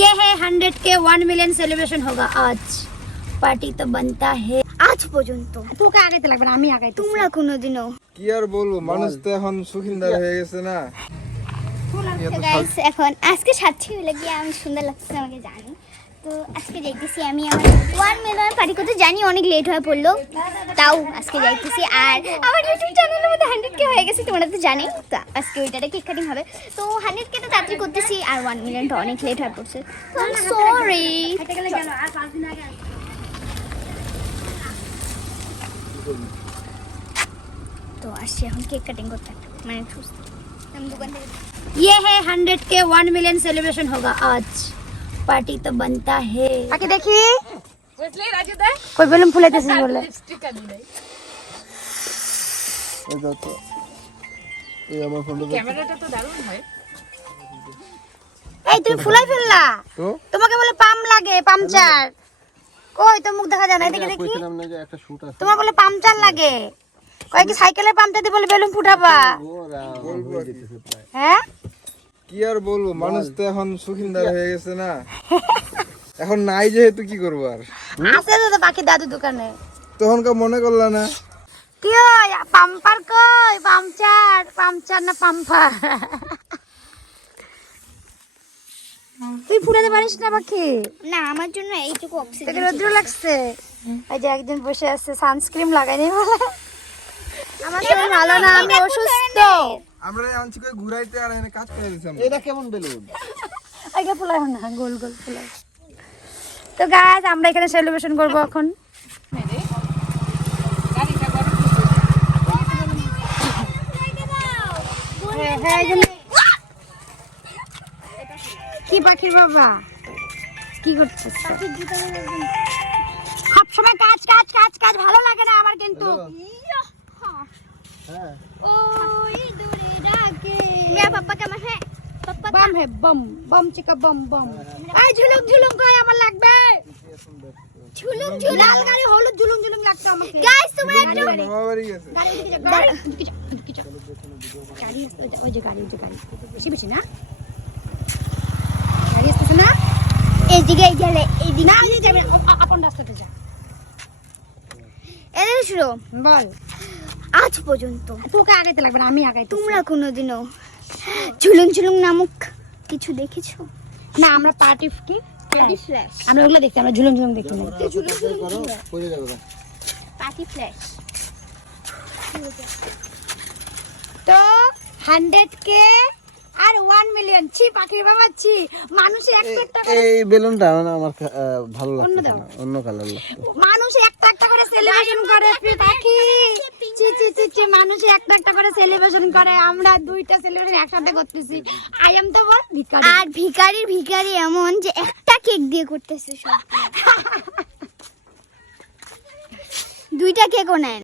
ये है hundred K one million celebration হোগা আজ পার্টি তো বানতা হে আজ পর্যন্ত তোকে আগে তো লাগবে না আমি আগাই তোমরা কোনোদিনও কি আর বলব? মানুষ তো এখন সুখিনদার হয়ে গেছে না। ইয়ে এখন আজকে সাথী হলে গিয়ে আমি সুন্দর লাগছে আমাকে জানি। তো আজকে যাইতেছি আমি আমার ওয়ান মিলিয়ন পার্টি করতে জানি অনেক লেট হয়ে পড়লো তাও আজকে যাইতেছি আর আমার ইউটিউব চ্যানেলের মধ্যে হান্ড্রেড কে হয়ে গেছে তোমরা তো জানি তো আজকে ওইটাতে কেক কাটিং হবে তো হান্ড্রেড কেটা তাড়াতাড়ি করতেছি আর ওয়ান মিলিয়নটা অনেক লেট হয়ে পড়ছে তো সরি তো আসছি এখন কেক কাটিং করতে মানে সুস্থ আমি দোকান থেকে ये है हंड्रेड के वन मिलियन सेलिब्रेशन होगा आज पार्टी तो बनता है আগে দেখি বুঝলি রাজু দা কই বেলুন ফুলাইতেছিস বলে লিপস্টিক আনি নাই এই দাও তো এই আমার ফোনটা দাও। ক্যামেরাটা তো দারুণ হয় এই তুমি ফুলাই ফেললা তো তোমাকে বলে পাম লাগে পামচার কই তো মুখ দেখা যায় না এদিকে দেখি কইছিলাম না যে একটা শুট আছে তোমার বলে পামচার লাগে কয় কি সাইকেলের পামচার দিয়ে বলে বেলুন ফুটাবা বলবো আর কি। হ্যাঁ কি আর বলব? মানুষ তো এখন সুখিন্দার হয়ে গেছে না। এখন নাই যেহেতু কি করব আর? আছে তো বাকি দাদু দোকানে। তখনকার মনে করলা না? কি পাম্পার কই? পামচার পামচার না পাম্পার? তুই ফুটাতে পারিস না পাখি না আমার জন্য এইটুকু অক্সিজেন রোদ্র লাগছে? এই যে একজন বসে আছে সানস্ক্রিন লাগাইনি বলে। আমার শরীর ভালো না? আমি অসুস্থ। আমরা আনছি কই ঘুরাইতে আর এনে কাজ করে দিছি এটা কেমন বেলুন? আগে পোলাও না গোল গোল পোলাও তো গাইস আমরা এখানে সেলিব্রেশন করব এখন। কি পাখি বাবা? কি করছিস? সবসময় কাজ কাজ কাজ কাজ ভালো লাগে না আমার কিন্তু। হ্যাঁ ওই হ্যাঁ? বাম হে বম বম চিকা বম বম। আই ঝুলুম ঝুলুম আমার লাগবে? ঝুলুম ঝুলুম লাল গাড়ি ঝুলুম ঝুলুম আমাকে। গাইস তোমরা একটু গাড়ি। গাড়ি ওই যে গাড়ি ওই যে গাড়ি। না? গাড়ি আসতেছে না? এইদিকে না এই আপন রাস্তাতে যা। শুরু বল। আজ পর্যন্ত তোকে আগাইতে লাগবে না আমি আগাই তোমরা কোনোদিনও ঝুলুং ঝুলুং নামক কিছু দেখেছ? না আমরা পার্টি কি? পার্টি ফ্ল্যাশ আমরা ওগুলো দেখছি আমরা ঝুলুম ঝুলুম দেখি না পার্টি ফ্ল্যাশ তো হান্ড্রেড কে আর ওয়ান মিলিয়ন ছি পাখির বাবা ছি। মানুষে একটা একটা করে এই বেলুনটা আমার ভালো লাগছে অন্য কালার লাগছে। মানুষ একটা একটা করে সেলিব্রেশন করে পাখি। চি চি চি চি মানুষ একটা একটা করে সেলিব্রেশন করে আমরা দুইটা সেলিব্রেশন একসাথে করতেছি। আই এম তো বল ভিকারি আর ভিখারির ভিখারি এমন যে একটা কেক দিয়ে করতেছে সব। দুইটা কেকও নেয়